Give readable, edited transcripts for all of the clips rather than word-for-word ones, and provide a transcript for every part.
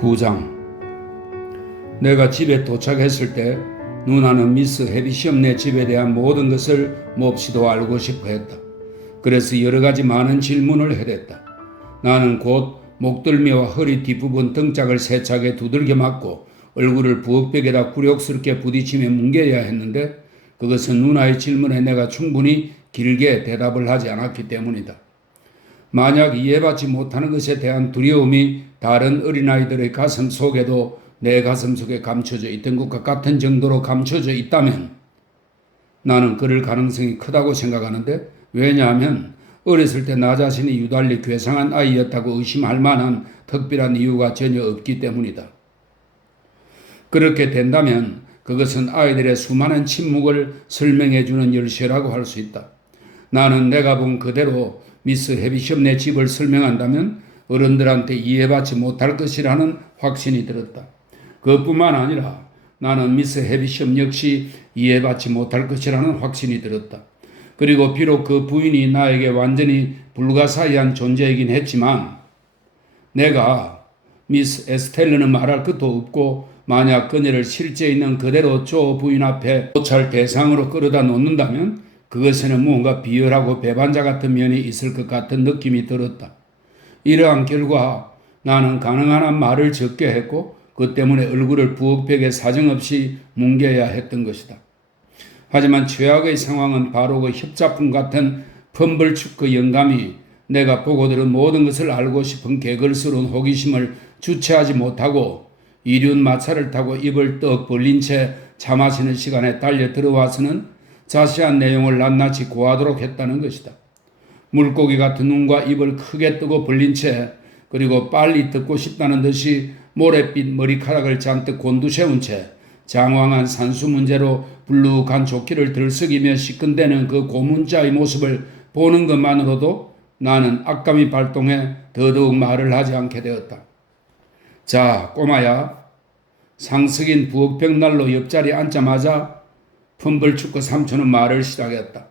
9장. 내가 집에 도착했을 때 누나는 미스 해비시엄네 집에 대한 모든 것을 몹시도 알고 싶어 했다. 그래서 여러 가지 많은 질문을 해댔다. 나는 곧 목덜미와 허리 뒷부분 등짝을 세차게 두들겨 맞고 얼굴을 부엌벽에다 굴욕스럽게 부딪히며 뭉개야 했는데 그것은 누나의 질문에 내가 충분히 길게 대답을 하지 않았기 때문이다. 만약 이해받지 못하는 것에 대한 두려움이 다른 어린아이들의 가슴 속에도 내 가슴 속에 감춰져 있던 것과 같은 정도로 감춰져 있다면 나는 그럴 가능성이 크다고 생각하는데, 왜냐하면 어렸을 때 나 자신이 유달리 괴상한 아이였다고 의심할 만한 특별한 이유가 전혀 없기 때문이다. 그렇게 된다면 그것은 아이들의 수많은 침묵을 설명해주는 열쇠라고 할 수 있다. 나는 내가 본 그대로 미스 해비시엄네 집을 설명한다면 어른들한테 이해받지 못할 것이라는 확신이 들었다. 그것뿐만 아니라 나는 미스 해비시엄 역시 이해받지 못할 것이라는 확신이 들었다. 그리고 비록 그 부인이 나에게 완전히 불가사의한 존재이긴 했지만 내가 미스 에스텔르는 말할 것도 없고 만약 그녀를 실제 있는 그대로 조 부인 앞에 도찰 대상으로 끌어다 놓는다면 그것에는 무언가 비열하고 배반자 같은 면이 있을 것 같은 느낌이 들었다. 이러한 결과 나는 가능한 한 말을 적게 했고 그 때문에 얼굴을 부엌벽에 사정없이 뭉개야 했던 것이다. 하지만 최악의 상황은 바로 그 협작품 같은 펌블축그 영감이 내가 보고 들은 모든 것을 알고 싶은 개걸스러운 호기심을 주체하지 못하고 이륜 마차를 타고 입을 떡 벌린 채 차 마시는 시간에 달려 들어와서는 자세한 내용을 낱낱이 고하도록 했다는 것이다. 물고기 같은 눈과 입을 크게 뜨고 벌린 채 그리고 빨리 듣고 싶다는 듯이 모래빛 머리카락을 잔뜩 곤두세운 채 장황한 산수 문제로 불룩한 조끼를 들썩이며 시큰대는 그 고문자의 모습을 보는 것만으로도 나는 악감이 발동해 더더욱 말을 하지 않게 되었다. 자, 꼬마야. 상석인 부엌벽 난로 옆자리에 앉자마자 펌블축그 삼촌은 말을 시작했다.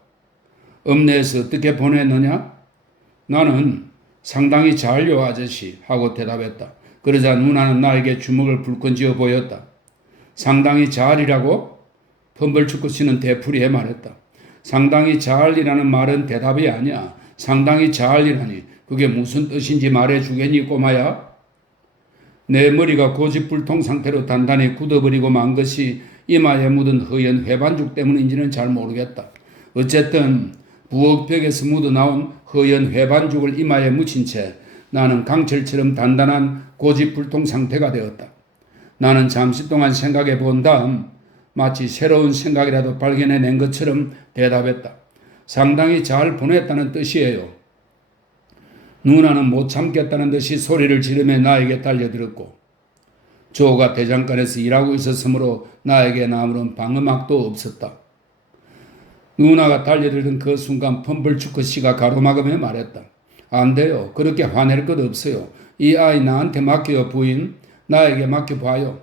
읍내에서 어떻게 보냈느냐? 나는 상당히 잘요, 아저씨 하고 대답했다. 그러자 누나는 나에게 주먹을 불끈 쥐어 보였다. 상당히 잘이라고? 펌블축그 씨는 되풀이해 말했다. 상당히 잘이라는 말은 대답이 아니야. 상당히 잘이라니 그게 무슨 뜻인지 말해주겠니, 꼬마야? 내 머리가 고집불통 상태로 단단히 굳어버리고 만 것이 이마에 묻은 허연 회반죽 때문인지는 잘 모르겠다. 어쨌든 부엌벽에서 묻어나온 허연 회반죽을 이마에 묻힌 채 나는 강철처럼 단단한 고집불통 상태가 되었다. 나는 잠시 동안 생각해 본 다음 마치 새로운 생각이라도 발견해낸 것처럼 대답했다. 상당히 잘 보냈다는 뜻이에요. 누나는 못 참겠다는 듯이 소리를 지르며 나에게 달려들었고 조가 대장간에서 일하고 있었으므로 나에게 아무런 방어막도 없었다. 누나가 달려들던 그 순간 펌블축그 씨가 가로막으며 말했다. 안 돼요. 그렇게 화낼 것 없어요. 이 아이 나한테 맡겨요, 부인. 나에게 맡겨봐요.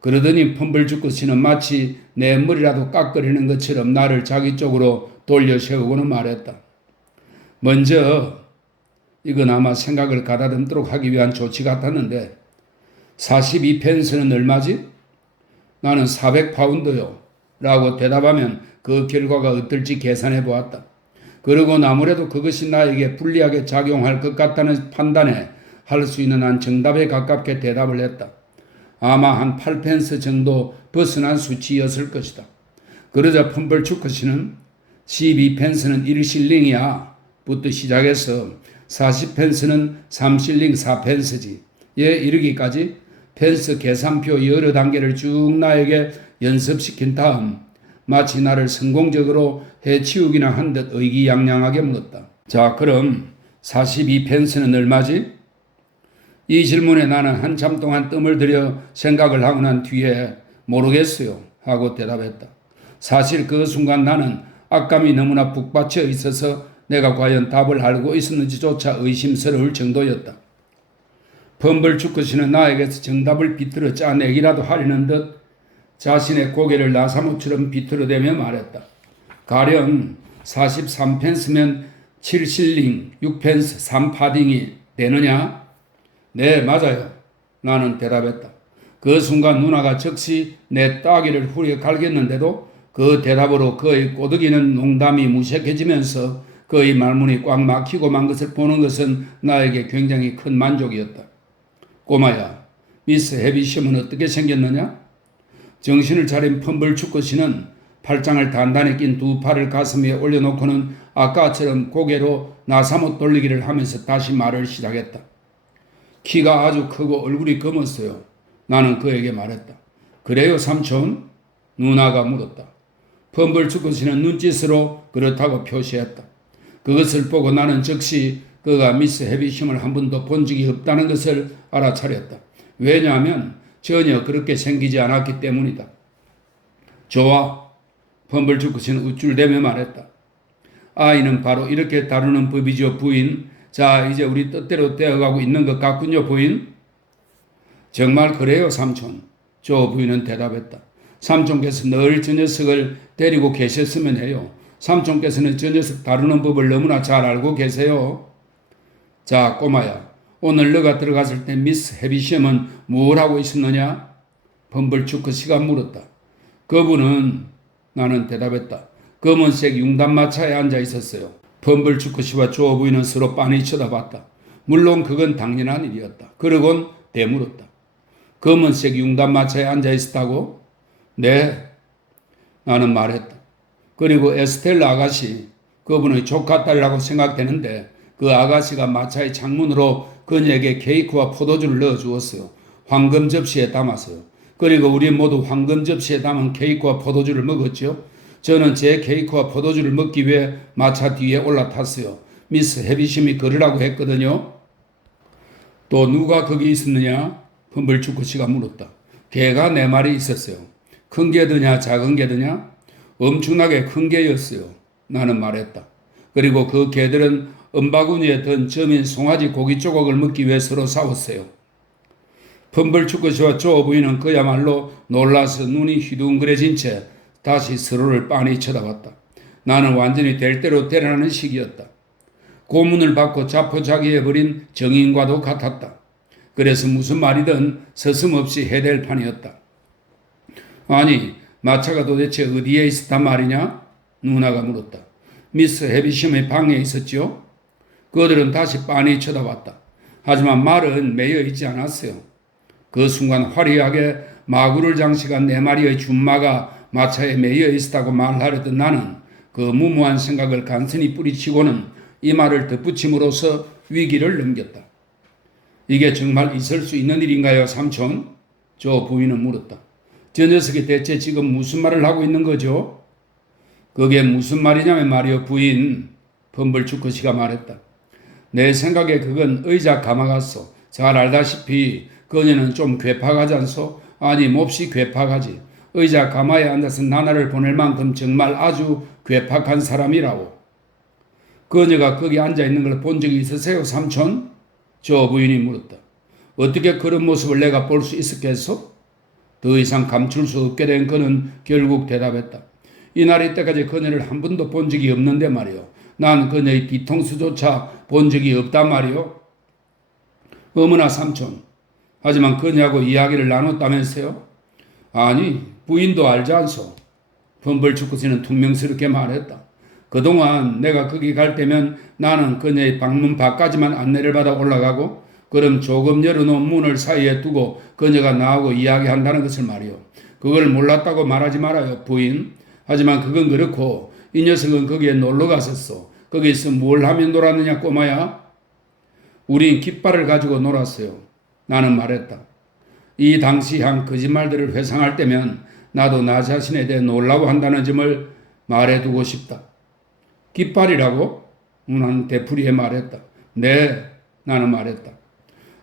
그러더니 펌블축그 씨는 마치 내 머리라도 깎으려는 것처럼 나를 자기 쪽으로 돌려 세우고는 말했다. 먼저 이건 아마 생각을 가다듬도록 하기 위한 조치 같았는데 42펜스는 얼마지? 나는 400파운드요. 라고 대답하면 그 결과가 어떨지 계산해 보았다. 그리고 아무래도 그것이 나에게 불리하게 작용할 것 같다는 판단에 할 수 있는 한 정답에 가깝게 대답을 했다. 아마 한 8펜스 정도 벗어난 수치였을 것이다. 그러자 펌블축그 씨는 12펜스는 1실링이야 부터 시작해서 40펜스는 3실링 4펜스지. 예, 이르기까지 펜스 계산표 여러 단계를 쭉 나에게 연습시킨 다음 마치 나를 성공적으로 해치우기나 한 듯 의기양양하게 물었다. 자, 그럼 42펜스는 얼마지? 이 질문에 나는 한참 동안 뜸을 들여 생각을 하고 난 뒤에 모르겠어요 하고 대답했다. 사실 그 순간 나는 악감이 너무나 북받쳐 있어서 내가 과연 답을 알고 있었는지조차 의심스러울 정도였다. 펌블축그 씨는 나에게서 정답을 비틀어 짜내기라도 하려는 듯 자신의 고개를 나사못처럼 비틀어대며 말했다. 가령 43펜스면 7실링 6펜스 3파딩이 되느냐? 네, 맞아요. 나는 대답했다. 그 순간 누나가 즉시 내 따귀를 후려 갈겼는데도 그 대답으로 그의 꼬드기는 농담이 무색해지면서 그의 말문이 꽉 막히고 만 것을 보는 것은 나에게 굉장히 큰 만족이었다. 꼬마야, 미스 해비심은 어떻게 생겼느냐? 정신을 차린 펌블축구 씨는 팔짱을 단단히 낀 두 팔을 가슴 위에 올려놓고는 아까처럼 고개로 나사못 돌리기를 하면서 다시 말을 시작했다. 키가 아주 크고 얼굴이 검었어요. 나는 그에게 말했다. 그래요, 삼촌? 누나가 물었다. 펌블축구 씨는 눈짓으로 그렇다고 표시했다. 그것을 보고 나는 즉시 그가 미스 해비심을 한 번도 본 적이 없다는 것을 알아차렸다. 왜냐하면 전혀 그렇게 생기지 않았기 때문이다. 좋아. 펌블축구 씨는 우쭐대며 말했다. 아이는 바로 이렇게 다루는 법이죠, 부인. 자, 이제 우리 뜻대로 되어가고 있는 것 같군요, 부인. 정말 그래요, 삼촌. 조 부인은 대답했다. 삼촌께서 늘 저 녀석을 데리고 계셨으면 해요. 삼촌께서는 저 녀석 다루는 법을 너무나 잘 알고 계세요. 자, 꼬마야. 오늘 너가 들어갔을 때 미스 해비시엄은 뭘 하고 있었느냐? 펌블축구 씨가 물었다. 그분은 나는 대답했다. 검은색 융단마차에 앉아 있었어요. 펌블축구 씨와 조 부인은 서로 빤히 쳐다봤다. 물론 그건 당연한 일이었다. 그러곤 되물었다. 검은색 융단마차에 앉아 있었다고? 네. 나는 말했다. 그리고 에스텔라 아가씨, 그분의 조카딸이라고 생각되는데 그 아가씨가 마차의 창문으로 그녀에게 케이크와 포도주를 넣어주었어요. 황금 접시에 담았어요. 그리고 우리 모두 황금 접시에 담은 케이크와 포도주를 먹었죠. 저는 제 케이크와 포도주를 먹기 위해 마차 뒤에 올라탔어요. 미스 해비심이 걸으라고 했거든요. 또 누가 거기 있었느냐? 펌블축구 씨가 물었다. 개가 4마리 있었어요. 큰 개드냐 작은 개드냐? 엄청나게 큰 개였어요. 나는 말했다. 그리고 그 개들은 은바구니에 든 점인 송아지 고기 조각을 먹기 위해 서로 싸웠어요. 펌블축구 씨와 조 부인은 그야말로 놀라서 눈이 휘둥그레진 채 다시 서로를 빤히 쳐다봤다. 나는 완전히 될 대로 되라는 시기였다. 고문을 받고 자포자기해버린 정인과도 같았다. 그래서 무슨 말이든 서슴없이 해댈 판이었다. 아니, 마차가 도대체 어디에 있었단 말이냐? 누나가 물었다. 미스 해비심의 방에 있었지요? 그들은 다시 빤히 쳐다봤다. 하지만 말은 매여 있지 않았어요. 그 순간 화려하게 마구를 장식한 4마리의 준마가 마차에 매여 있었다고 말하려던 나는 그 무모한 생각을 간신히 뿌리치고는 이 말을 덧붙임으로써 위기를 넘겼다. 이게 정말 있을 수 있는 일인가요, 삼촌? 조 부인은 물었다. 저 녀석이 대체 지금 무슨 말을 하고 있는 거죠? 그게 무슨 말이냐면 말이요, 부인. 펌블축구 씨가 말했다. 내 생각에 그건 의자 가마 같소. 잘 알다시피 그녀는 좀 괴팍하지 않소? 아니, 몹시 괴팍하지. 의자 가마에 앉아서 나날을 보낼 만큼 정말 아주 괴팍한 사람이라고. 그녀가 거기 앉아있는 걸 본 적이 있으세요, 삼촌? 조 부인이 물었다. 어떻게 그런 모습을 내가 볼 수 있었겠소? 더 이상 감출 수 없게 된 그는 결국 대답했다. 이날 이때까지 그녀를 한 번도 본 적이 없는데 말이요. 난 그녀의 뒤통수조차 본 적이 없단 말이요. 어머나 삼촌. 하지만 그녀하고 이야기를 나눴다면서요? 아니, 부인도 알지 않소. 펌블축구 씨는 퉁명스럽게 말했다. 그동안 내가 거기 갈 때면 나는 그녀의 방문 밖까지만 안내를 받아 올라가고 그럼 조금 열어놓은 문을 사이에 두고 그녀가 나하고 이야기한다는 것을 말이요. 그걸 몰랐다고 말하지 말아요, 부인. 하지만 그건 그렇고 이 녀석은 거기에 놀러 갔었어. 거기서 뭘 하며 놀았느냐, 꼬마야? 우린 깃발을 가지고 놀았어요. 나는 말했다. 이 당시 한 거짓말들을 회상할 때면 나도 나 자신에 대해 놀라고 한다는 점을 말해두고 싶다. 깃발이라고? 나는 되풀이해 말했다. 네, 나는 말했다.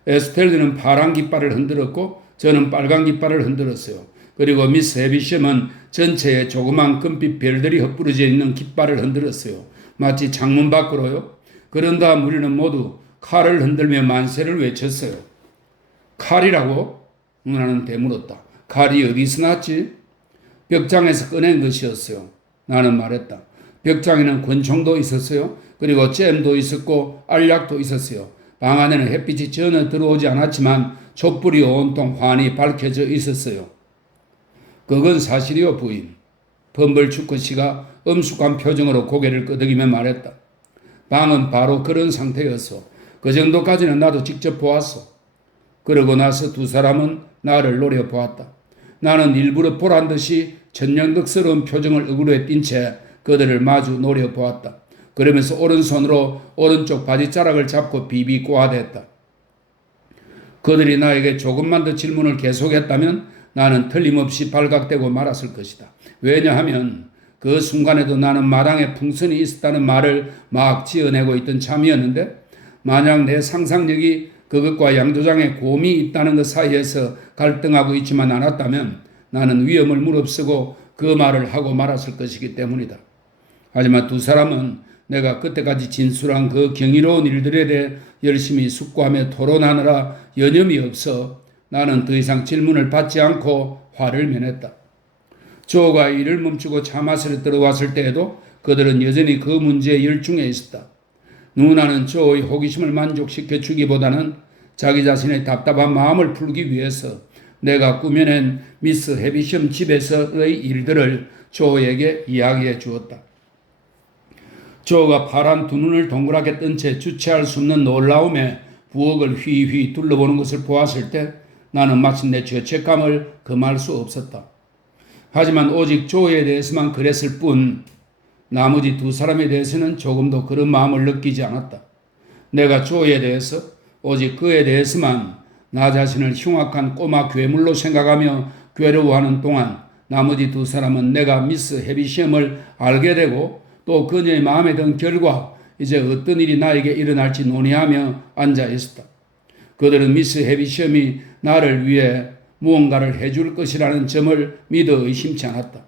에스텔드는 파란 깃발을 흔들었고 저는 빨간 깃발을 흔들었어요. 그리고 미스 해비심은 전체에 조그만 금빛 별들이 흩뿌려져 있는 깃발을 흔들었어요. 마치 창문 밖으로요. 그런 다음 우리는 모두 칼을 흔들며 만세를 외쳤어요. 칼이라고? 나는 되물었다. 칼이 어디서 났지? 벽장에서 꺼낸 것이었어요. 나는 말했다. 벽장에는 권총도 있었어요. 그리고 잼도 있었고 알약도 있었어요. 방 안에는 햇빛이 전혀 들어오지 않았지만 촛불이 온통 환히 밝혀져 있었어요. 그건 사실이요, 부인. 펌벌추크 씨가 엄숙한 표정으로 고개를 끄덕이며 말했다. 방은 바로 그런 상태였어. 그 정도까지는 나도 직접 보았어. 그러고 나서 두 사람은 나를 노려보았다. 나는 일부러 보란 듯이 천연덕스러운 표정을 얼굴에 띈 채 그들을 마주 노려보았다. 그러면서 오른손으로 오른쪽 바지자락을 잡고 비비 꼬아댔다. 그들이 나에게 조금만 더 질문을 계속했다면 나는 틀림없이 발각되고 말았을 것이다. 왜냐하면 그 순간에도 나는 마당에 풍선이 있었다는 말을 막 지어내고 있던 참이었는데 만약 내 상상력이 그것과 양조장에 곰이 있다는 것 사이에서 갈등하고 있지만 않았다면 나는 위험을 무릅쓰고 그 말을 하고 말았을 것이기 때문이다. 하지만 두 사람은 내가 그때까지 진술한 그 경이로운 일들에 대해 열심히 숙고하며 토론하느라 여념이 없어 나는 더 이상 질문을 받지 않고 화를 면했다. 조가 일을 멈추고 차마실에 들어왔을 때에도 그들은 여전히 그 문제에 열중해 있었다. 누나는 조의 호기심을 만족시켜 주기보다는 자기 자신의 답답한 마음을 풀기 위해서 내가 꾸며낸 미스 해비섬 집에서의 일들을 조에게 이야기해 주었다. 조가 파란 두 눈을 동그랗게 뜬 채 주체할 수 없는 놀라움에 부엌을 휘휘 둘러보는 것을 보았을 때 나는 마침내 죄책감을 금할 수 없었다. 하지만 오직 조에 대해서만 그랬을 뿐 나머지 두 사람에 대해서는 조금도 그런 마음을 느끼지 않았다. 내가 조에 대해서 오직 그에 대해서만 나 자신을 흉악한 꼬마 괴물로 생각하며 괴로워하는 동안 나머지 두 사람은 내가 미스 해비시엄을 알게 되고 또 그녀의 마음에 든 결과 이제 어떤 일이 나에게 일어날지 논의하며 앉아 있었다. 그들은 미스 해비시엄이 나를 위해 무언가를 해줄 것이라는 점을 믿어 의심치 않았다.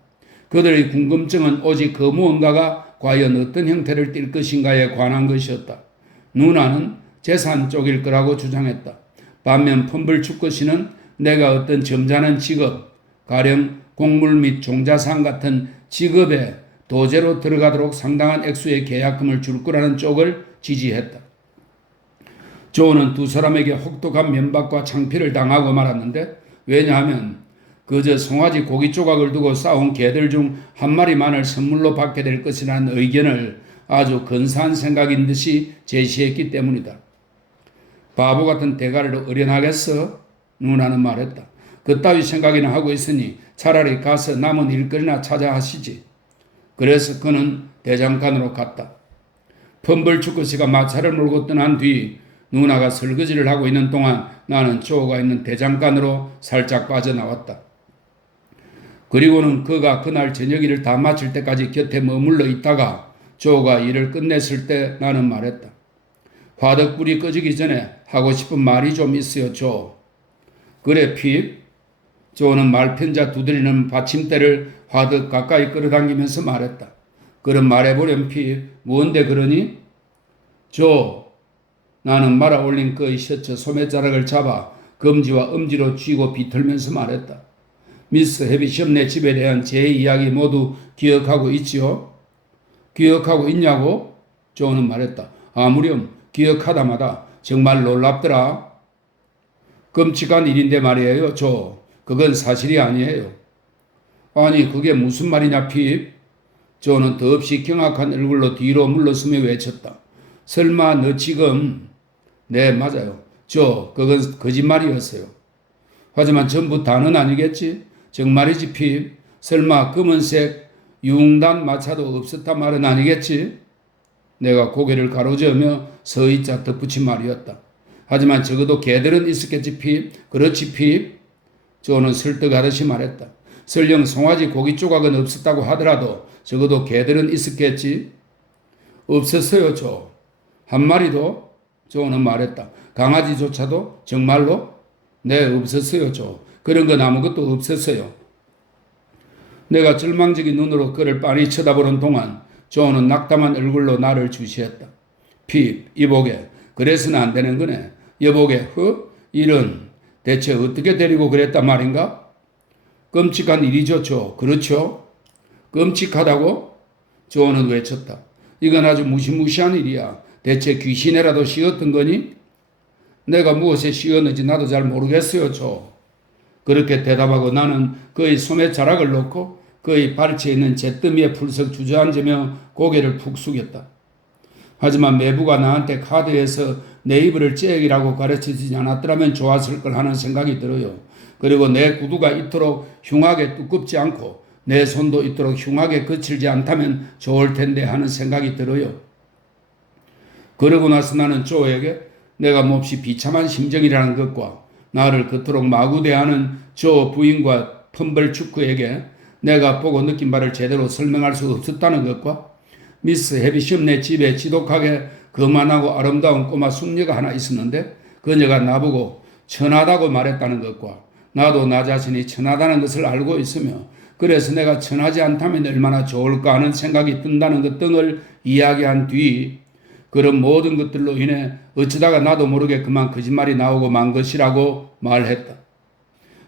그들의 궁금증은 오직 그 무언가가 과연 어떤 형태를 띨 것인가에 관한 것이었다. 누나는 재산 쪽일 거라고 주장했다. 반면 펌벌추크 씨는 내가 어떤 점잖은 직업, 가령 곡물 및 종자상 같은 직업에 도제로 들어가도록 상당한 액수의 계약금을 줄 거라는 쪽을 지지했다. 조는 두 사람에게 혹독한 면박과 창피를 당하고 말았는데 왜냐하면 그저 송아지 고기 조각을 두고 싸운 개들 중 한 마리만을 선물로 받게 될 것이라는 의견을 아주 근사한 생각인 듯이 제시했기 때문이다. 바보 같은 대가리로 어련하겠어? 누나는 말했다. 그따위 생각이나 하고 있으니 차라리 가서 남은 일거리나 찾아 하시지. 그래서 그는 대장간으로 갔다. 펌벌추크 씨가 마차를 몰고 떠난 뒤 누나가 설거지를 하고 있는 동안 나는 조가 있는 대장간으로 살짝 빠져나왔다. 그리고는 그가 그날 저녁 일을 다 마칠 때까지 곁에 머물러 있다가 조가 일을 끝냈을 때 나는 말했다. 화덕불이 꺼지기 전에 하고 싶은 말이 좀 있어요, 조. 그래, 핍. 조는 말편자 두드리는 받침대를 화덕 가까이 끌어당기면서 말했다. 그럼 말해보렴, 핍. 뭔데 그러니? 조. 나는 말아 올린 그의 셔츠 소매자락을 잡아 검지와 엄지로 쥐고 비틀면서 말했다. 미스 해비시엄 내 집에 대한 제 이야기 모두 기억하고 있지요? 기억하고 있냐고? 조는 말했다. 아무렴 기억하다마다 정말 놀랍더라. 끔찍한 일인데 말이에요, 조. 그건 사실이 아니에요. 아니, 그게 무슨 말이냐, 핍? 조는 더없이 경악한 얼굴로 뒤로 물러서며 외쳤다. 설마 너 지금... 네, 맞아요. 그건 거짓말이었어요. 하지만 전부 다는 아니겠지? 정말이지, 핍. 설마 검은색 융단 마차도 없었단 말은 아니겠지? 내가 고개를 가로저으며 서의자 덧붙인 말이었다. 하지만 적어도 개들은 있었겠지, 핍. 그렇지, 핍. 조는 설득하듯이 말했다. 설령 송아지 고기 조각은 없었다고 하더라도 적어도 개들은 있었겠지? 없었어요, 조. 한 마리도? 조는 말했다. 강아지조차도? 정말로? 네, 없었어요, 조. 그런 건 아무것도 없었어요. 내가 절망적인 눈으로 그를 빤히 쳐다보는 동안 조는 낙담한 얼굴로 나를 주시했다. 핍, 이보게. 그래서는 안 되는 거네. 여보게, 이런. 대체 어떻게 데리고 그랬단 말인가? 끔찍한 일이죠, 조. 그렇죠? 끔찍하다고? 조는 외쳤다. 이건 아주 무시무시한 일이야. 대체 귀신이라도 씌었던 거니? 내가 무엇에 씌었는지 나도 잘 모르겠어요, 조. 그렇게 대답하고 나는 그의 소매 자락을 놓고 그의 발치에 있는 잿더미에 풀썩 주저앉으며 고개를 푹 숙였다. 하지만 매부가 나한테 카드에서 네이버를 잭이라고 가르치지 않았더라면 좋았을 걸 하는 생각이 들어요. 그리고 내 구두가 이토록 흉하게 두껍지 않고 내 손도 이토록 흉하게 거칠지 않다면 좋을 텐데 하는 생각이 들어요. 그러고 나서 나는 조에게 내가 몹시 비참한 심정이라는 것과 나를 그토록 마구대하는 조 부인과 텀블추크에게 내가 보고 느낀 바를 제대로 설명할 수 없었다는 것과 미스 해비숍네 집에 지독하게 거만하고 아름다운 꼬마 숙녀가 하나 있었는데 그녀가 나보고 천하다고 말했다는 것과 나도 나 자신이 천하다는 것을 알고 있으며 그래서 내가 천하지 않다면 얼마나 좋을까 하는 생각이 든다는 것 등을 이야기한 뒤 그런 모든 것들로 인해 어쩌다가 나도 모르게 그만 거짓말이 나오고 만 것이라고 말했다.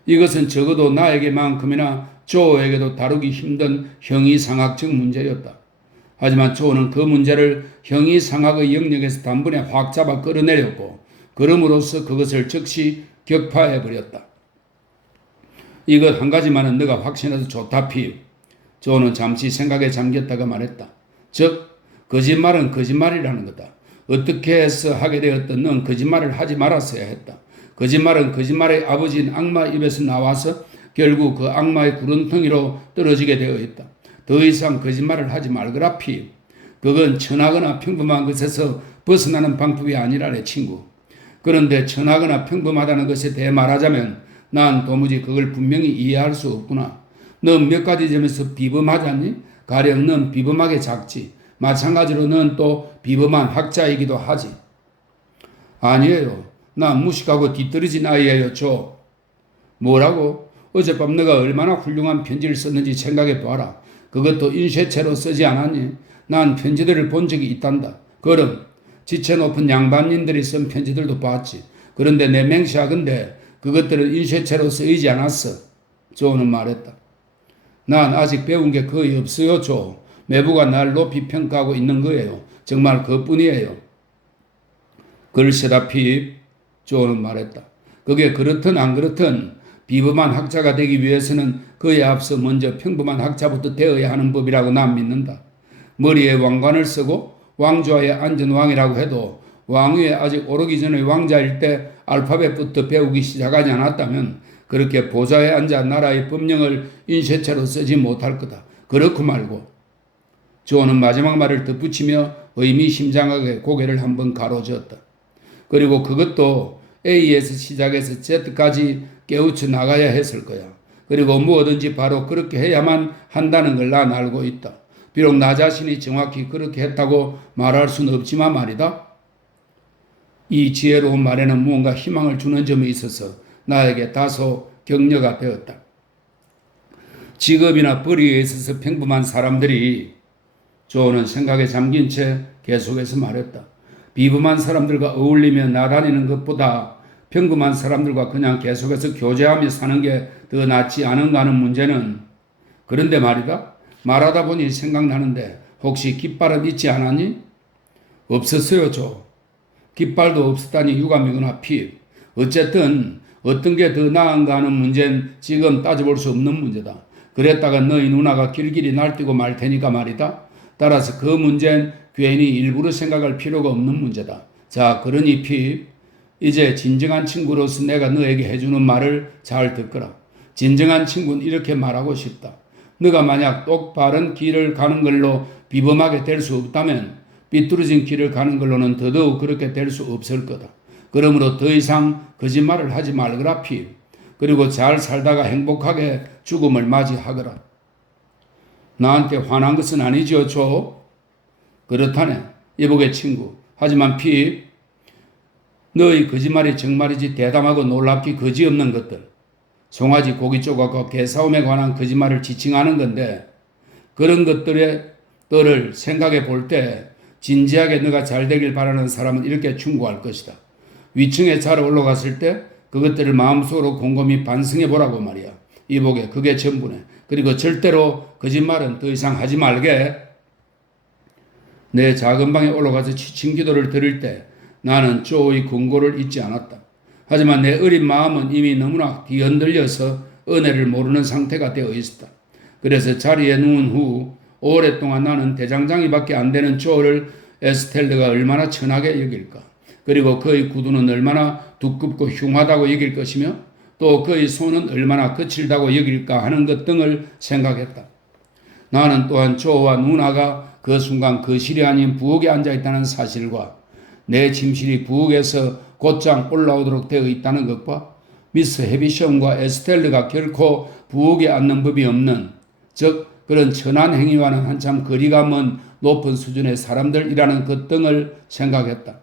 이것은 적어도 나에게만큼이나 조에게도 다루기 힘든 형이상학적 문제였다. 하지만 조는 그 문제를 형이상학의 영역에서 단번에 확 잡아 끌어내렸고 그럼으로써 그것을 즉시 격파해버렸다. 이것 한 가지만은 너가 확신해도 좋다 피. 조는 잠시 생각에 잠겼다가 말했다. 즉 거짓말은 거짓말이라는 거다. 어떻게 해서 하게 되었든 넌 거짓말을 하지 말았어야 했다. 거짓말은 거짓말의 아버지인 악마 입에서 나와서 결국 그 악마의 구렁텅이로 떨어지게 되어 있다. 더 이상 거짓말을 하지 말거라 피. 그건 천하거나 평범한 것에서 벗어나는 방법이 아니라네 친구. 그런데 천하거나 평범하다는 것에 대해 말하자면 난 도무지 그걸 분명히 이해할 수 없구나. 넌 몇 가지 점에서 비범하지 않니? 가령 넌 비범하게 작지. 마찬가지로 넌 또 비범한 학자이기도 하지. 아니에요. 난 무식하고 뒤떨어진 아이예요. 조. 뭐라고? 어젯밤 너가 얼마나 훌륭한 편지를 썼는지 생각해 봐라. 그것도 인쇄체로 쓰지 않았니? 난 편지들을 본 적이 있단다. 그럼 지체 높은 양반님들이 쓴 편지들도 봤지. 그런데 내 맹세하건대 그것들은 인쇄체로 쓰이지 않았어. 조는 말했다. 난 아직 배운 게 거의 없어요. 조. 매부가 날 높이 평가하고 있는 거예요. 정말 그뿐이에요. 글쎄다 핍. 조는 말했다. 그게 그렇든 안 그렇든 비범한 학자가 되기 위해서는 그에 앞서 먼저 평범한 학자부터 되어야 하는 법이라고 난 믿는다. 머리에 왕관을 쓰고 왕좌에 앉은 왕이라고 해도 왕위에 아직 오르기 전의 왕자일 때 알파벳부터 배우기 시작하지 않았다면 그렇게 보좌에 앉아 나라의 법령을 인쇄체로 쓰지 못할 거다. 그렇고 말고. 조는 마지막 말을 덧붙이며 의미심장하게 고개를 한번 가로저었다. 그리고 그것도 A에서 시작해서 Z까지 깨우쳐 나가야 했을 거야. 그리고 뭐든지 바로 그렇게 해야만 한다는 걸 난 알고 있다. 비록 나 자신이 정확히 그렇게 했다고 말할 수는 없지만 말이다. 이 지혜로운 말에는 무언가 희망을 주는 점이 있어서 나에게 다소 격려가 되었다. 직업이나 벌이에 있어서 평범한 사람들이 조는 생각에 잠긴 채 계속해서 말했다. 비범한 사람들과 어울리며 나다니는 것보다 평범한 사람들과 그냥 계속해서 교제하며 사는 게 더 낫지 않은가 하는 문제는 그런데 말이다. 말하다 보니 생각나는데 혹시 깃발은 있지 않았니? 없었어요. 조. 깃발도 없었다니 유감이구나 핍. 어쨌든 어떤 게 더 나은가 하는 문제는 지금 따져볼 수 없는 문제다. 그랬다가 너희 누나가 길길이 날뛰고 말 테니까 말이다. 따라서 그 문제는 괜히 일부러 생각할 필요가 없는 문제다. 자, 그러니 핍. 이제 진정한 친구로서 내가 너에게 해주는 말을 잘 듣거라. 진정한 친구는 이렇게 말하고 싶다. 너가 만약 똑바른 길을 가는 걸로 비범하게 될 수 없다면 삐뚤어진 길을 가는 걸로는 더더욱 그렇게 될 수 없을 거다. 그러므로 더 이상 거짓말을 하지 말거라 핍. 그리고 잘 살다가 행복하게 죽음을 맞이하거라. 나한테 화난 것은 아니지요, 조? 그렇다네. 이보게 친구. 하지만 핍. 너의 거짓말이 정말이지 대담하고 놀랍기 거지없는 것들. 송아지 고기 조각과 개싸움에 관한 거짓말을 지칭하는 건데 그런 것들을 생각해 볼 때 진지하게 너가 잘 되길 바라는 사람은 이렇게 충고할 것이다. 위층에 잘 올라갔을 때 그것들을 마음속으로 곰곰이 반성해 보라고 말이야. 이보게 그게 전부네. 그리고 절대로 거짓말은 더 이상 하지 말게. 내 작은 방에 올라가서 취침 기도를 드릴 때 나는 조의 권고를 잊지 않았다. 하지만 내 어린 마음은 이미 너무나 뒤흔들려서 은혜를 모르는 상태가 되어 있었다. 그래서 자리에 누운 후 오랫동안 나는 대장장이밖에 안 되는 조를 에스텔르가 얼마나 천하게 여길까, 그리고 그의 구두는 얼마나 두껍고 흉하다고 여길 것이며 또 그의 손은 얼마나 거칠다고 여길까 하는 것 등을 생각했다. 나는 또한 조와 누나가 그 순간 거실이 아닌 부엌에 앉아있다는 사실과 내 침실이 부엌에서 곧장 올라오도록 되어 있다는 것과 미스 해비션과 에스텔르가 결코 부엌에 앉는 법이 없는, 즉 그런 천한 행위와는 한참 거리가 먼 높은 수준의 사람들이라는 것 등을 생각했다.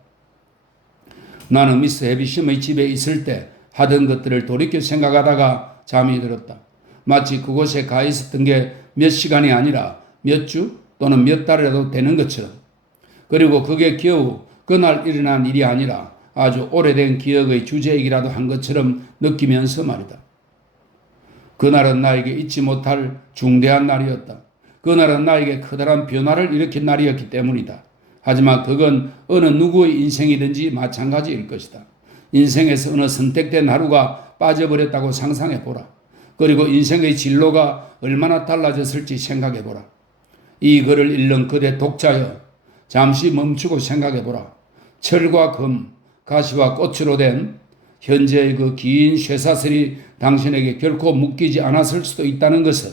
나는 미스 해비션의 집에 있을 때 하던 것들을 돌이켜 생각하다가 잠이 들었다. 마치 그곳에 가 있었던 게 몇 시간이 아니라 몇 주 또는 몇 달이라도 되는 것처럼, 그리고 그게 겨우 그날 일어난 일이 아니라 아주 오래된 기억의 주제이기라도 한 것처럼 느끼면서 말이다. 그날은 나에게 잊지 못할 중대한 날이었다. 그날은 나에게 커다란 변화를 일으킨 날이었기 때문이다. 하지만 그건 어느 누구의 인생이든지 마찬가지일 것이다. 인생에서 어느 선택된 하루가 빠져버렸다고 상상해보라. 그리고 인생의 진로가 얼마나 달라졌을지 생각해보라. 이 글을 읽는 그대 독자여, 잠시 멈추고 생각해보라. 철과 금, 가시와 꽃으로 된 현재의 그 긴 쇠사슬이 당신에게 결코 묶이지 않았을 수도 있다는 것을,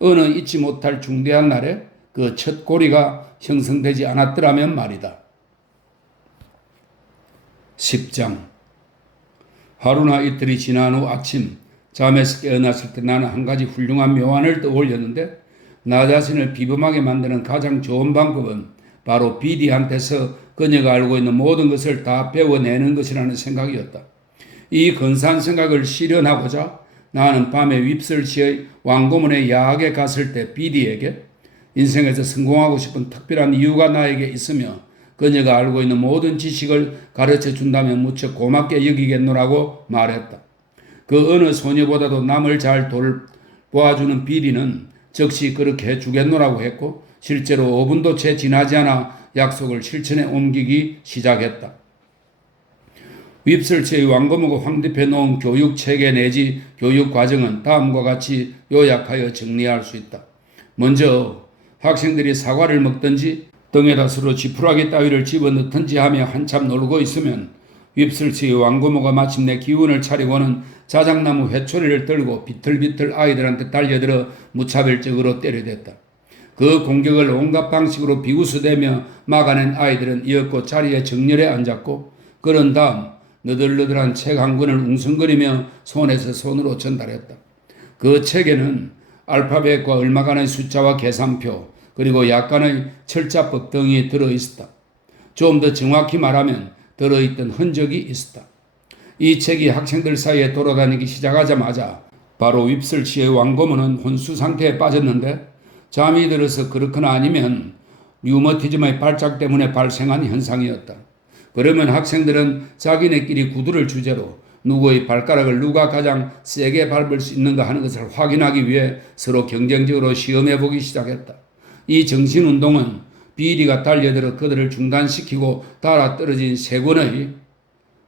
어느 잊지 못할 중대한 날에 그 첫 고리가 형성되지 않았더라면 말이다. 10장. 하루나 이틀이 지난 후 아침 잠에서 깨어났을 때 나는 한 가지 훌륭한 묘안을 떠올렸는데, 나 자신을 비범하게 만드는 가장 좋은 방법은 바로 비디한테서 그녀가 알고 있는 모든 것을 다 배워내는 것이라는 생각이었다. 이 근사한 생각을 실현하고자 나는 밤에 윕슬시의 왕고문에 야하게 갔을 때 비디에게 인생에서 성공하고 싶은 특별한 이유가 나에게 있으며 그녀가 알고 있는 모든 지식을 가르쳐 준다면 무척 고맙게 여기겠노라고 말했다. 그 어느 소녀보다도 남을 잘 돌보아주는 비디는 즉시 그렇게 해주겠노라고 했고, 실제로 5분도 채 지나지 않아 약속을 실천에 옮기기 시작했다. 윕슬시의 왕고문과 황급해 놓은 교육 체계 내지 교육 과정은 다음과 같이 요약하여 정리할 수 있다. 먼저 학생들이 사과를 먹든지 등에다 서로 지푸라기 따위를 집어넣든지 하며 한참 놀고 있으면 윕슬시의 왕고모가 마침내 기운을 차리고는 자작나무 회초리를 들고 비틀비틀 아이들한테 달려들어 무차별적으로 때려댔다. 그 공격을 온갖 방식으로 비웃어대며 막아낸 아이들은 이윽고 자리에 정렬해 앉았고, 그런 다음 너덜너덜한 책 한 권을 웅성거리며 손에서 손으로 전달했다. 그 책에는 알파벳과 얼마간의 숫자와 계산표, 그리고 약간의 철자법 등이 들어있었다. 좀 더 정확히 말하면 들어있던 흔적이 있었다. 이 책이 학생들 사이에 돌아다니기 시작하자마자 바로 윕슬시의 왕고문은 혼수 상태에 빠졌는데, 잠이 들어서 그렇거나 아니면 류머티즘의 발작 때문에 발생한 현상이었다. 그러면 학생들은 자기네끼리 구두를 주제로 누구의 발가락을 누가 가장 세게 밟을 수 있는가 하는 것을 확인하기 위해 서로 경쟁적으로 시험해보기 시작했다. 이 정신운동은 비리가 달려들어 그들을 중단시키고 따라떨어진 세 권의,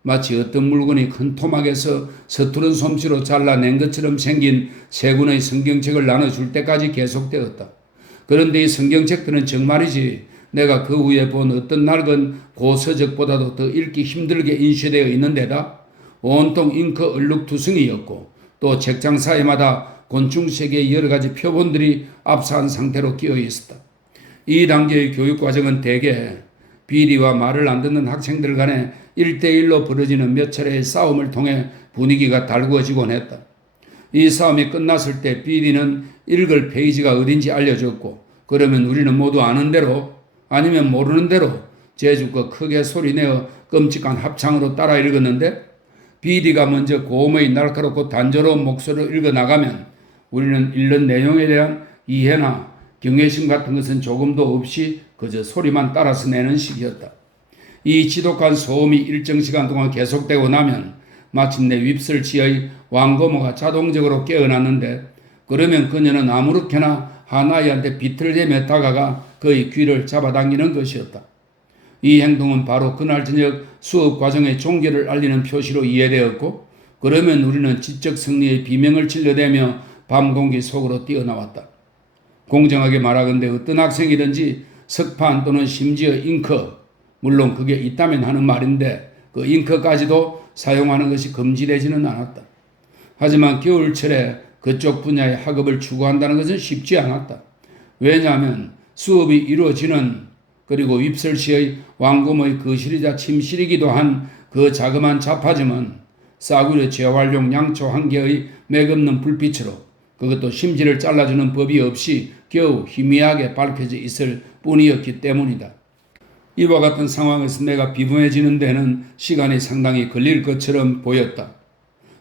마치 어떤 물건이 큰 토막에서 서투른 솜씨로 잘라낸 것처럼 생긴 세 권의 성경책을 나눠줄 때까지 계속되었다. 그런데 이 성경책들은 정말이지 내가 그 후에 본 어떤 낡은 고서적보다도 더 읽기 힘들게 인쇄되어 있는 데다 온통 잉크 얼룩투성이였고, 또 책장 사이마다 곤충세계의 여러 가지 표본들이 압사한 상태로 끼어 있었다. 이 단계의 교육과정은 대개 비리와 말을 안 듣는 학생들 간에 1대1로 벌어지는 몇 차례의 싸움을 통해 분위기가 달구어지곤 했다. 이 싸움이 끝났을 때 비리는 읽을 페이지가 어딘지 알려줬고, 그러면 우리는 모두 아는 대로 아니면 모르는 대로 재주껏 크게 소리내어 끔찍한 합창으로 따라 읽었는데, 비리가 먼저 고음의 날카롭고 단조로운 목소리로 읽어나가면 우리는 읽는 내용에 대한 이해나 경외심 같은 것은 조금도 없이 그저 소리만 따라서 내는 식이었다. 이 지독한 소음이 일정 시간 동안 계속되고 나면 마침내 윕슬시의 왕고모가 자동적으로 깨어났는데, 그러면 그녀는 아무렇게나 하나이한테 비틀대며 다가가 그의 귀를 잡아당기는 것이었다. 이 행동은 바로 그날 저녁 수업 과정의 종결을 알리는 표시로 이해되었고, 그러면 우리는 지적 승리의 비명을 질러대며 밤 공기 속으로 뛰어나왔다. 공정하게 말하건대 어떤 학생이든지 석판 또는 심지어 잉크, 물론 그게 있다면 하는 말인데 그 잉크까지도 사용하는 것이 금지되지는 않았다. 하지만 겨울철에 그쪽 분야의 학업을 추구한다는 것은 쉽지 않았다. 왜냐하면 수업이 이루어지는 그리고 휩쓸시의 왕금의 거실이자 침실이기도 한 그 자그마한 자파점은 싸구려 재활용 양초 한 개의 맥없는 불빛으로, 그것도 심지를 잘라주는 법이 없이 겨우 희미하게 밝혀져 있을 뿐이었기 때문이다. 이와 같은 상황에서 내가 비분해지는 데는 시간이 상당히 걸릴 것처럼 보였다.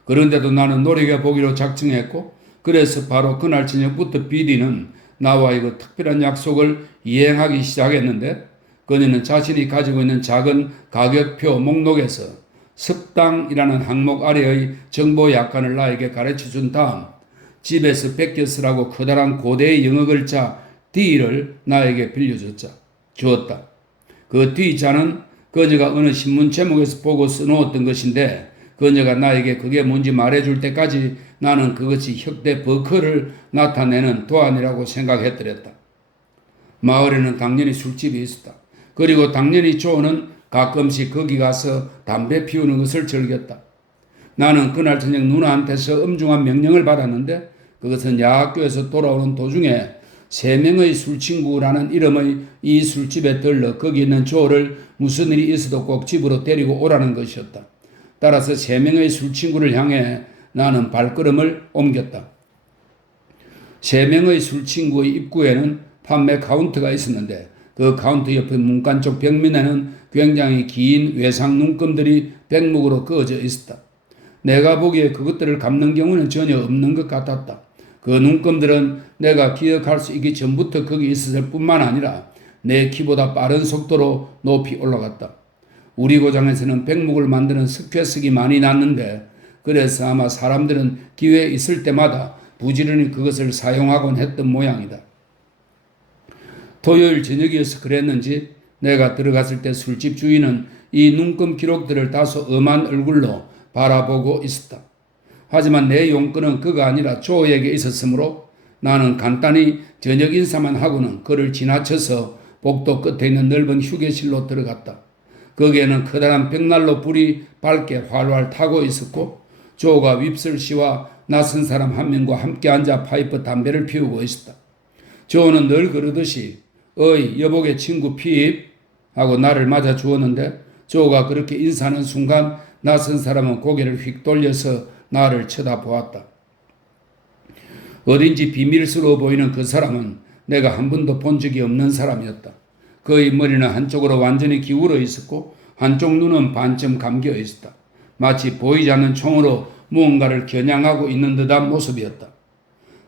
그런데도 나는 노력해보기로 작정했고, 그래서 바로 그날 저녁부터 비디는 나와의 그 특별한 약속을 이행하기 시작했는데, 그녀는 자신이 가지고 있는 작은 가격표 목록에서 습당이라는 항목 아래의 정보 약관을 나에게 가르쳐준 다음 집에서 베껴 쓰라고 커다란 고대의 영어 글자 D를 나에게 주었다. 그 D자는 그녀가 어느 신문 제목에서 보고 써놓았던 것인데, 그녀가 나에게 그게 뭔지 말해줄 때까지 나는 그것이 혁대 버커를 나타내는 도안이라고 생각했더랬다. 마을에는 당연히 술집이 있었다. 그리고 당연히 조는 가끔씩 거기 가서 담배 피우는 것을 즐겼다. 나는 그날 저녁 누나한테서 엄중한 명령을 받았는데, 그것은 야학교에서 돌아오는 도중에 3명의 술친구라는 이름의 이 술집에 들러 거기 있는 조를 무슨 일이 있어도 꼭 집으로 데리고 오라는 것이었다. 따라서 3명의 술친구를 향해 나는 발걸음을 옮겼다. 3명의 술친구의 입구에는 판매 카운터가 있었는데, 그 카운터 옆에 문간 쪽 벽면에는 굉장히 긴 외상 눈금들이 백목으로 그어져 있었다. 내가 보기에 그것들을 갚는 경우는 전혀 없는 것 같았다. 그 눈금들은 내가 기억할 수 있기 전부터 거기 있었을 뿐만 아니라 내 키보다 빠른 속도로 높이 올라갔다. 우리 고장에서는 백목을 만드는 석회석이 많이 났는데, 그래서 아마 사람들은 기회 있을 때마다 부지런히 그것을 사용하곤 했던 모양이다. 토요일 저녁이어서 그랬는지 내가 들어갔을 때 술집 주인은 이 눈금 기록들을 다소 엄한 얼굴로 바라보고 있었다. 하지만 내 용건은 그가 아니라 조에게 있었으므로 나는 간단히 저녁 인사만 하고는 그를 지나쳐서 복도 끝에 있는 넓은 휴게실로 들어갔다. 거기에는 커다란 벽난로 불이 밝게 활활 타고 있었고, 조가 휩쓸씨와 낯선 사람 한 명과 함께 앉아 파이프 담배를 피우고 있었다. 조는 늘 그러듯이 어이 여복의 친구 핍 하고 나를 맞아 주었는데, 조가 그렇게 인사하는 순간 낯선 사람은 고개를 휙 돌려서 나를 쳐다보았다. 어딘지 비밀스러워 보이는 그 사람은 내가 한 번도 본 적이 없는 사람이었다. 그의 머리는 한쪽으로 완전히 기울어 있었고 한쪽 눈은 반쯤 감겨 있었다. 마치 보이지 않는 총으로 무언가를 겨냥하고 있는 듯한 모습이었다.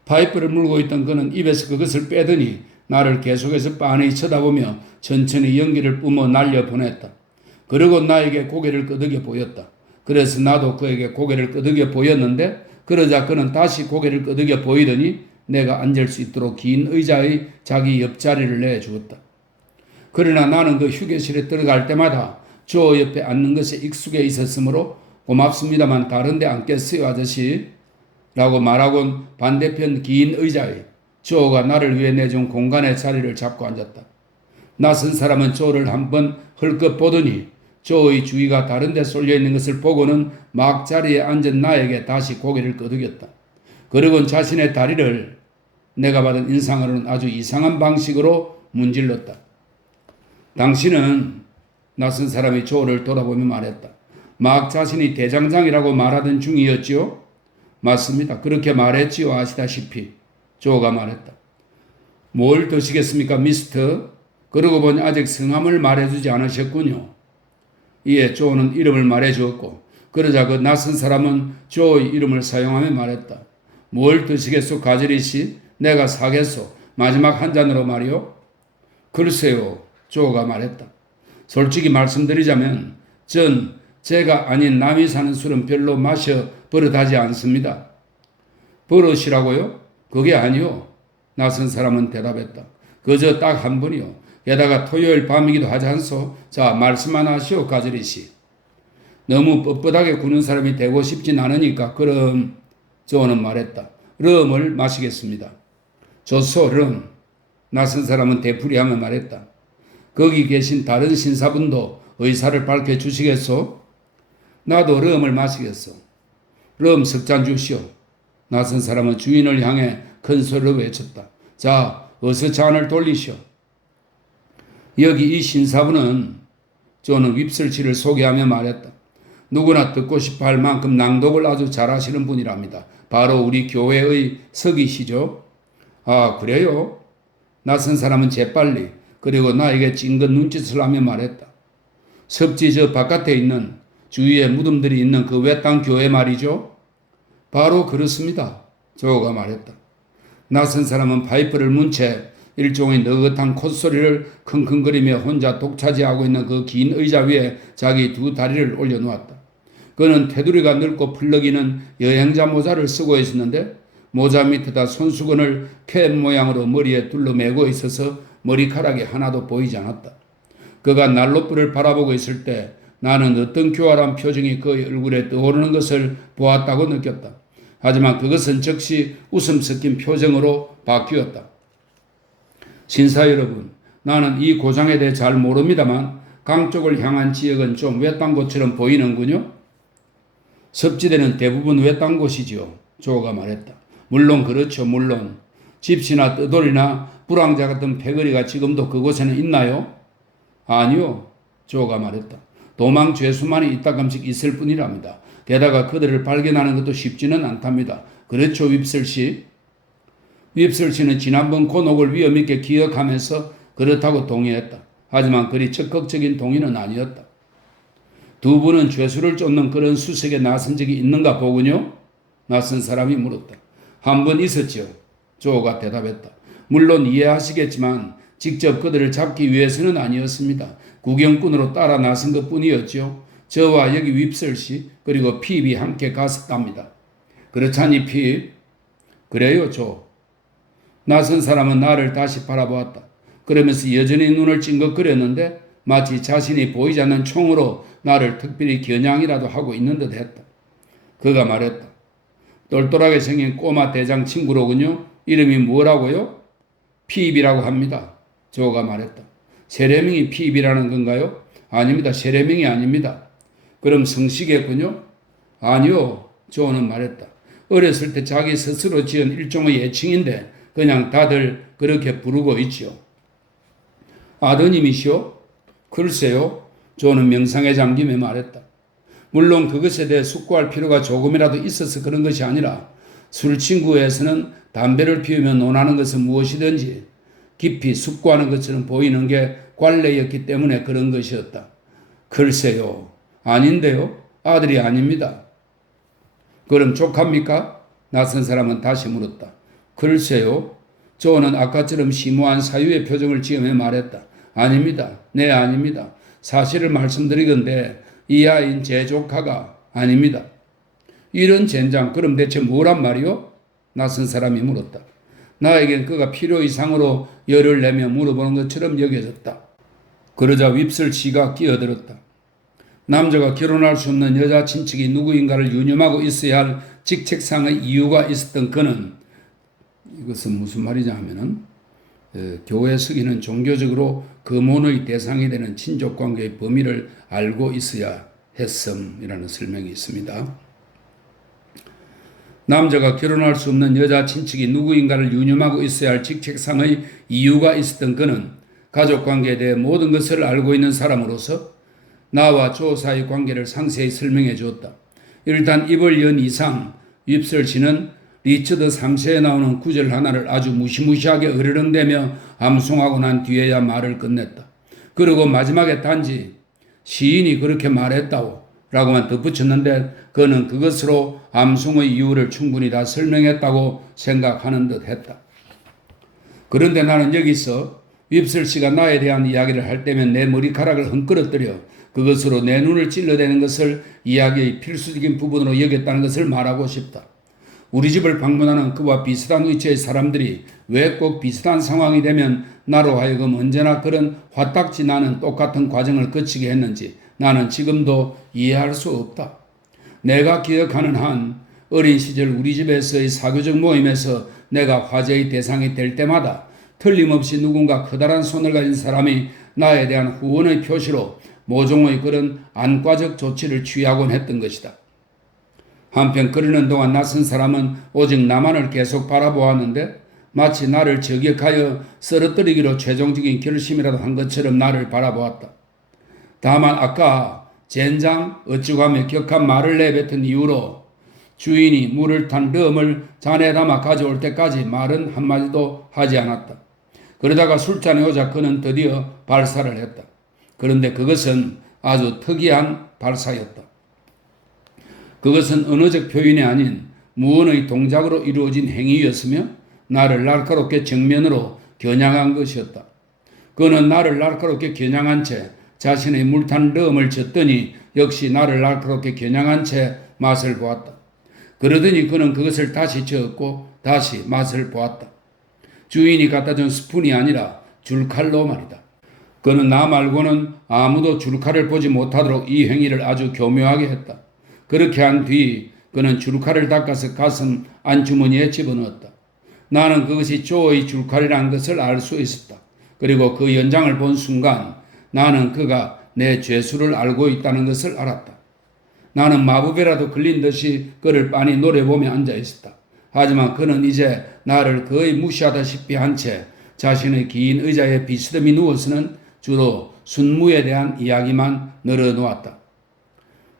파이프를 물고 있던 그는 입에서 그것을 빼더니 나를 계속해서 빤히 쳐다보며 천천히 연기를 뿜어 날려보냈다. 그리고 나에게 고개를 끄덕여 보였다. 그래서 나도 그에게 고개를 끄덕여 보였는데, 그러자 그는 다시 고개를 끄덕여 보이더니 내가 앉을 수 있도록 긴 의자의 자기 옆자리를 내주었다. 그러나 나는 그 휴게실에 들어갈 때마다 조 옆에 앉는 것에 익숙해 있었으므로 고맙습니다만 다른 데 앉겠어요 아저씨 라고 말하곤 반대편 긴 의자에 조가 나를 위해 내준 공간의 자리를 잡고 앉았다. 낯선 사람은 조를 한번 헐끗 보더니 조의 주위가 다른 데 쏠려 있는 것을 보고는 막 자리에 앉은 나에게 다시 고개를 끄덕였다. 그리고는 자신의 다리를 내가 받은 인상으로는 아주 이상한 방식으로 문질렀다. 당신은, 낯선 사람이 조를 돌아보며 말했다. 막 자신이 대장장이라고 말하던 중이었지요? 맞습니다. 그렇게 말했지요. 아시다시피. 조가 말했다. 뭘 드시겠습니까, 미스터? 그러고 보니 아직 성함을 말해주지 않으셨군요. 이에 조는 이름을 말해주었고, 그러자 그 낯선 사람은 조의 이름을 사용하며 말했다. 뭘 드시겠소, 가젤리 씨? 내가 사겠소. 마지막 한 잔으로 말이요? 글쎄요, 조가 말했다. 솔직히 말씀드리자면 제가 아닌 남이 사는 술은 별로 마셔 버릇하지 않습니다. 버릇이라고요? 그게 아니요. 낯선 사람은 대답했다. 그저 딱 한 번이요. 게다가 토요일 밤이기도 하지 않소? 자, 말씀 하나 하시오, 가저리시. 너무 뻣뻣하게 구는 사람이 되고 싶진 않으니까 그럼 저는 말했다. 럼을 마시겠습니다. 좋소, 럼. 낯선 사람은 되풀이하며 말했다. 거기 계신 다른 신사분도 의사를 밝혀주시겠소? 나도 럼을 마시겠소. 럼 석 잔 주시오. 낯선 사람은 주인을 향해 큰 소리로 외쳤다. 자, 어서 잔을 돌리시오. 여기 이 신사분은 저는 휩쓸치를 소개하며 말했다. 누구나 듣고 싶어 할 만큼 낭독을 아주 잘하시는 분이랍니다. 바로 우리 교회의 석이시죠. 아, 그래요? 낯선 사람은 재빨리 그리고 나에게 찡긋 눈짓을 하며 말했다. 섭지 저 바깥에 있는 주위에 무덤들이 있는 그 외딴 교회 말이죠. 바로 그렇습니다. 조가 말했다. 낯선 사람은 파이프를 문 채 일종의 느긋한 콧소리를 킁킁거리며 혼자 독차지하고 있는 그 긴 의자 위에 자기 두 다리를 올려놓았다. 그는 테두리가 넓고 펄럭이는 여행자 모자를 쓰고 있었는데 모자 밑에다 손수건을 캡 모양으로 머리에 둘러매고 있어서 머리카락이 하나도 보이지 않았다. 그가 난로불을 바라보고 있을 때 나는 어떤 교활한 표정이 그의 얼굴에 떠오르는 것을 보았다고 느꼈다. 하지만 그것은 즉시 웃음 섞인 표정으로 바뀌었다. 신사 여러분, 나는 이 고장에 대해 잘 모릅니다만 강 쪽을 향한 지역은 좀 외딴 곳처럼 보이는군요. 섭지대는 대부분 외딴 곳이지요. 조가 말했다. 물론 그렇죠. 물론. 집시나 뜨돌이나 불황자 같은 패거리가 지금도 그곳에는 있나요? 아니요. 조가 말했다. 도망 죄수만이 이따금씩 있을 뿐이랍니다. 게다가 그들을 발견하는 것도 쉽지는 않답니다. 그렇죠, 휩쓸씨? 휩쓸씨는 지난번 곤혹을 위험 있게 기억하면서 그렇다고 동의했다. 하지만 그리 적극적인 동의는 아니었다. 두 분은 죄수를 쫓는 그런 수색에 나선 적이 있는가 보군요? 낯선 사람이 물었다. 한 번 있었지요. 조가 대답했다. 물론 이해하시겠지만 직접 그들을 잡기 위해서는 아니었습니다. 구경꾼으로 따라 나선 것뿐이었지요. 저와 여기 휩쓸씨 그리고 핍이 함께 갔었답니다. 그렇잖니 핍? 그래요, 조. 낯선 사람은 나를 다시 바라보았다. 그러면서 여전히 눈을 찡긋거렸는데 마치 자신이 보이지 않는 총으로 나를 특별히 겨냥이라도 하고 있는 듯 했다. 그가 말했다. 똘똘하게 생긴 꼬마 대장 친구로군요. 이름이 뭐라고요? 핍이라고 합니다. 조가 말했다. 세례명이 핍이라는 건가요? 아닙니다. 세례명이 아닙니다. 그럼 성씨겠군요? 아니요. 조는 말했다. 어렸을 때 자기 스스로 지은 일종의 애칭인데 그냥 다들 그렇게 부르고 있지요. 아드님이시오? 글쎄요. 조는 명상에 잠기며 말했다. 물론 그것에 대해 숙고할 필요가 조금이라도 있어서 그런 것이 아니라 술친구에서는 담배를 피우며 논하는 것은 무엇이든지 깊이 숙고하는 것처럼 보이는 게 관례였기 때문에 그런 것이었다. 글쎄요. 아닌데요. 아들이 아닙니다. 그럼 조카입니까? 낯선 사람은 다시 물었다. 글쎄요. 조는 아까처럼 심오한 사유의 표정을 지으며 말했다. 아닙니다. 네, 아닙니다. 사실을 말씀드리건대 이 아이인 제 조카가 아닙니다. 이런 젠장, 그럼 대체 뭐란 말이요? 낯선 사람이 물었다. 나에겐 그가 필요 이상으로 열을 내며 물어보는 것처럼 여겨졌다. 그러자 휩쓸씨가 끼어들었다. 남자가 결혼할 수 없는 여자 친척이 누구인가를 유념하고 있어야 할 직책상의 이유가 있었던 그는 이것은 무슨 말이냐 하면은 교회 서기는 종교적으로 금혼의 대상이 되는 친족관계의 범위를 알고 있어야 했음이라는 설명이 있습니다. 남자가 결혼할 수 없는 여자 친척이 누구인가를 유념하고 있어야 할 직책상의 이유가 있었던 그는 가족관계에 대해 모든 것을 알고 있는 사람으로서 나와 조 사이의 관계를 상세히 설명해 주었다. 일단 입을 연 이상 휩쓸씨는 리처드 3세에 나오는 구절 하나를 아주 무시무시하게 으르렁대며 암송하고 난 뒤에야 말을 끝냈다. 그리고 마지막에 단지 시인이 그렇게 말했다고 라고만 덧붙였는데 그는 그것으로 암송의 이유를 충분히 다 설명했다고 생각하는 듯 했다. 그런데 나는 여기서 휩쓸씨가 나에 대한 이야기를 할 때면 내 머리카락을 헝끌어뜨려 그것으로 내 눈을 찔러대는 것을 이야기의 필수적인 부분으로 여겼다는 것을 말하고 싶다. 우리 집을 방문하는 그와 비슷한 위치의 사람들이 왜 꼭 비슷한 상황이 되면 나로 하여금 언제나 그런 화딱지 나는 똑같은 과정을 거치게 했는지 나는 지금도 이해할 수 없다. 내가 기억하는 한 어린 시절 우리 집에서의 사교적 모임에서 내가 화제의 대상이 될 때마다 틀림없이 누군가 커다란 손을 가진 사람이 나에 대한 후원의 표시로 모종의 그런 안과적 조치를 취하곤 했던 것이다. 한편 그러는 동안 낯선 사람은 오직 나만을 계속 바라보았는데 마치 나를 저격하여 쓰러뜨리기로 최종적인 결심이라도 한 것처럼 나를 바라보았다. 다만 아까 젠장 어쩌가며 격한 말을 내뱉은 이후로 주인이 물을 탄 럼을 잔에 담아 가져올 때까지 말은 한마디도 하지 않았다. 그러다가 술잔에 오자 그는 드디어 발사를 했다. 그런데 그것은 아주 특이한 발사였다. 그것은 언어적 표현이 아닌 무언의 동작으로 이루어진 행위였으며 나를 날카롭게 정면으로 겨냥한 것이었다. 그는 나를 날카롭게 겨냥한 채 자신의 물탄 럼을 젓더니 역시 나를 날카롭게 겨냥한 채 맛을 보았다. 그러더니 그는 그것을 다시 저었고 다시 맛을 보았다. 주인이 갖다준 스푼이 아니라 줄칼로 말이다. 그는 나 말고는 아무도 줄칼을 보지 못하도록 이 행위를 아주 교묘하게 했다. 그렇게 한 뒤 그는 줄칼을 닦아서 가슴 안주머니에 집어넣었다. 나는 그것이 조의 줄칼이라는 것을 알 수 있었다. 그리고 그 연장을 본 순간 나는 그가 내 죄수를 알고 있다는 것을 알았다. 나는 마법에라도 걸린 듯이 그를 빤히 노려보며 앉아 있었다. 하지만 그는 이제 나를 거의 무시하다시피 한 채 자신의 긴 의자에 비스듬히 누워서는 주로 순무에 대한 이야기만 늘어놓았다.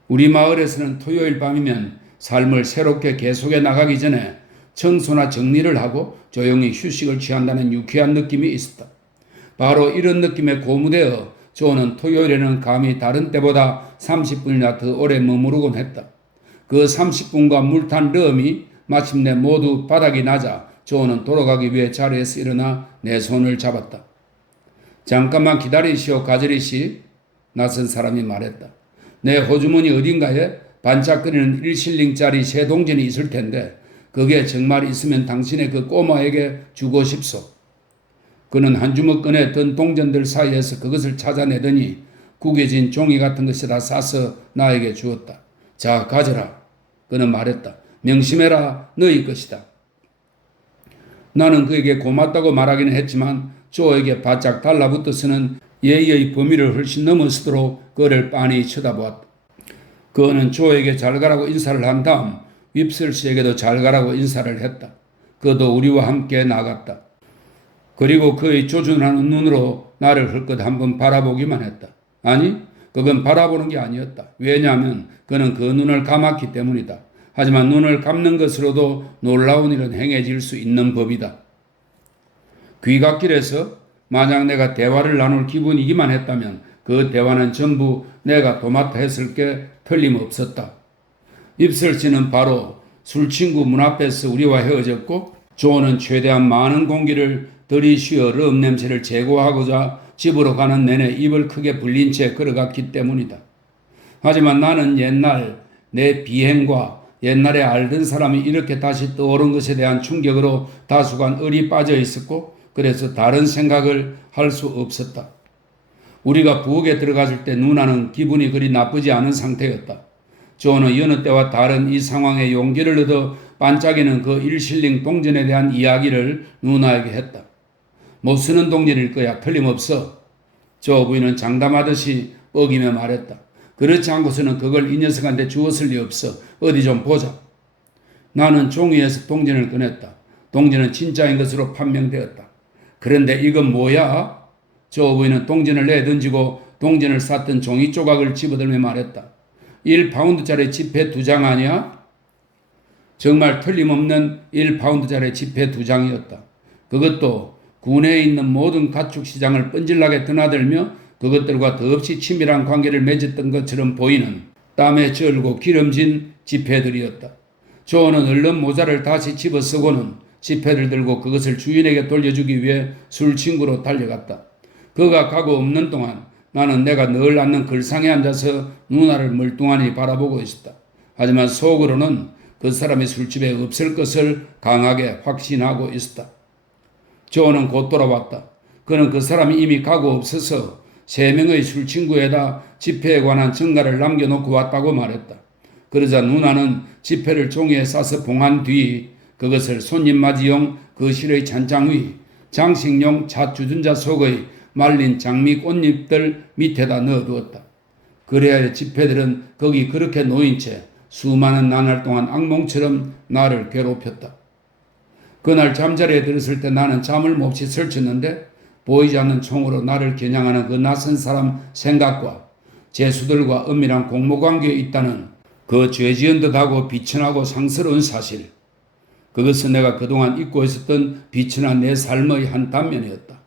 우리 마을에서는 토요일 밤이면 삶을 새롭게 계속해 나가기 전에 청소나 정리를 하고 조용히 휴식을 취한다는 유쾌한 느낌이 있었다. 바로 이런 느낌에 고무되어 조는 토요일에는 감히 다른 때보다 30분이나 더 오래 머무르곤 했다. 그 30분과 물탄 럼이 마침내 모두 바닥이 나자 조는 돌아가기 위해 자리에서 일어나 내 손을 잡았다. 잠깐만 기다리시오 가젤리 씨, 낯선 사람이 말했다. 내 호주머니 어딘가에 반짝거리는 1실링짜리 새 동전이 있을 텐데 그게 정말 있으면 당신의 그 꼬마에게 주고 싶소. 그는 한 주먹 꺼내 든 동전들 사이에서 그것을 찾아내더니 구겨진 종이 같은 것이라 싸서 나에게 주었다. 자, 가져라. 그는 말했다. 명심해라. 너희 것이다. 나는 그에게 고맙다고 말하기는 했지만 조에게 바짝 달라붙어서는 예의의 범위를 훨씬 넘어서도록 그를 빤히 쳐다보았다. 그는 조에게 잘 가라고 인사를 한 다음 윕슬 씨에게도 잘 가라고 인사를 했다. 그도 우리와 함께 나갔다. 그리고 그의 조준하는 눈으로 나를 흘끗 한번 바라보기만 했다. 아니, 그건 바라보는 게 아니었다. 왜냐하면 그는 그 눈을 감았기 때문이다. 하지만 눈을 감는 것으로도 놀라운 일은 행해질 수 있는 법이다. 귀갓길에서 만약 내가 대화를 나눌 기분이기만 했다면 그 대화는 전부 내가 도맡아 했을 게 틀림없었다. 윕슬 씨는 바로 술친구 문 앞에서 우리와 헤어졌고 조는 최대한 많은 공기를 들이쉬어 럼 냄새를 제거하고자 집으로 가는 내내 입을 크게 벌린 채 걸어갔기 때문이다. 하지만 나는 옛날 내 비행과 옛날에 알던 사람이 이렇게 다시 떠오른 것에 대한 충격으로 다수간 을이 빠져 있었고 그래서 다른 생각을 할 수 없었다. 우리가 부엌에 들어갔을 때 누나는 기분이 그리 나쁘지 않은 상태였다. 조는 여느 때와 다른 이 상황에 용기를 얻어 반짝이는 그 1실링 동전에 대한 이야기를 누나에게 했다. 못 쓰는 동전일 거야. 틀림없어. 조 부인은 장담하듯이 뻐기며 말했다. 그렇지 않고서는 그걸 이 녀석한테 주었을 리 없어. 어디 좀 보자. 나는 종이에서 동전을 꺼냈다. 동전은 진짜인 것으로 판명되었다. 그런데 이건 뭐야? 조 부인은 동전을 내던지고 동전을 쌌던 종이 조각을 집어들며 말했다. 1파운드짜리 지폐 2장 아니야? 정말 틀림없는 1파운드짜리 지폐 2장이었다. 그것도 군내에 있는 모든 가축 시장을 뻔질나게 드나들며 그것들과 더없이 친밀한 관계를 맺었던 것처럼 보이는 땀에 절고 기름진 지폐들이었다. 조는 얼른 모자를 다시 집어쓰고는 지폐를 들고 그것을 주인에게 돌려주기 위해 술친구로 달려갔다. 그가 가고 없는 동안 나는 내가 늘 앉는 글상에 앉아서 누나를 멀뚱하니 바라보고 있었다. 하지만 속으로는 그 사람의 술집에 없을 것을 강하게 확신하고 있었다. 조는 곧 돌아왔다. 그는 그 사람이 이미 가고 없어서 3명의 술친구에다 지폐에 관한 증가를 남겨놓고 왔다고 말했다. 그러자 누나는 지폐를 종이에 싸서 봉한 뒤 그것을 손님맞이용 거실의 찬장 위, 장식용 찻주전자 속의 말린 장미 꽃잎들 밑에다 넣어두었다. 그래야 지폐들은 거기 그렇게 놓인 채 수많은 나날 동안 악몽처럼 나를 괴롭혔다. 그날 잠자리에 들었을 때 나는 잠을 몹시 설쳤는데 보이지 않는 총으로 나를 겨냥하는 그 낯선 사람 생각과 죄수들과 은밀한 공모관계에 있다는 그 죄지은 듯하고 비천하고 상스러운 사실, 그것은 내가 그동안 잊고 있었던 비천한 내 삶의 한 단면이었다.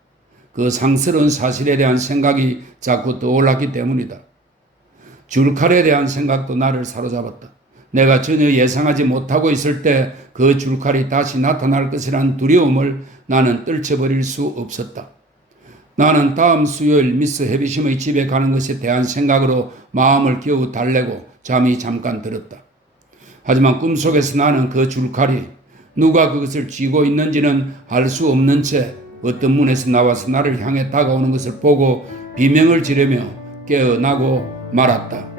그 상스러운 사실에 대한 생각이 자꾸 떠올랐기 때문이다. 줄칼에 대한 생각도 나를 사로잡았다. 내가 전혀 예상하지 못하고 있을 때 그 줄칼이 다시 나타날 것이라는 두려움을 나는 떨쳐버릴 수 없었다. 나는 다음 수요일 미스 해비심의 집에 가는 것에 대한 생각으로 마음을 겨우 달래고 잠이 잠깐 들었다. 하지만 꿈속에서 나는 그 줄칼이 누가 그것을 쥐고 있는지는 알 수 없는 채 어떤 문에서 나와서 나를 향해 다가오는 것을 보고 비명을 지르며 깨어나고 말았다.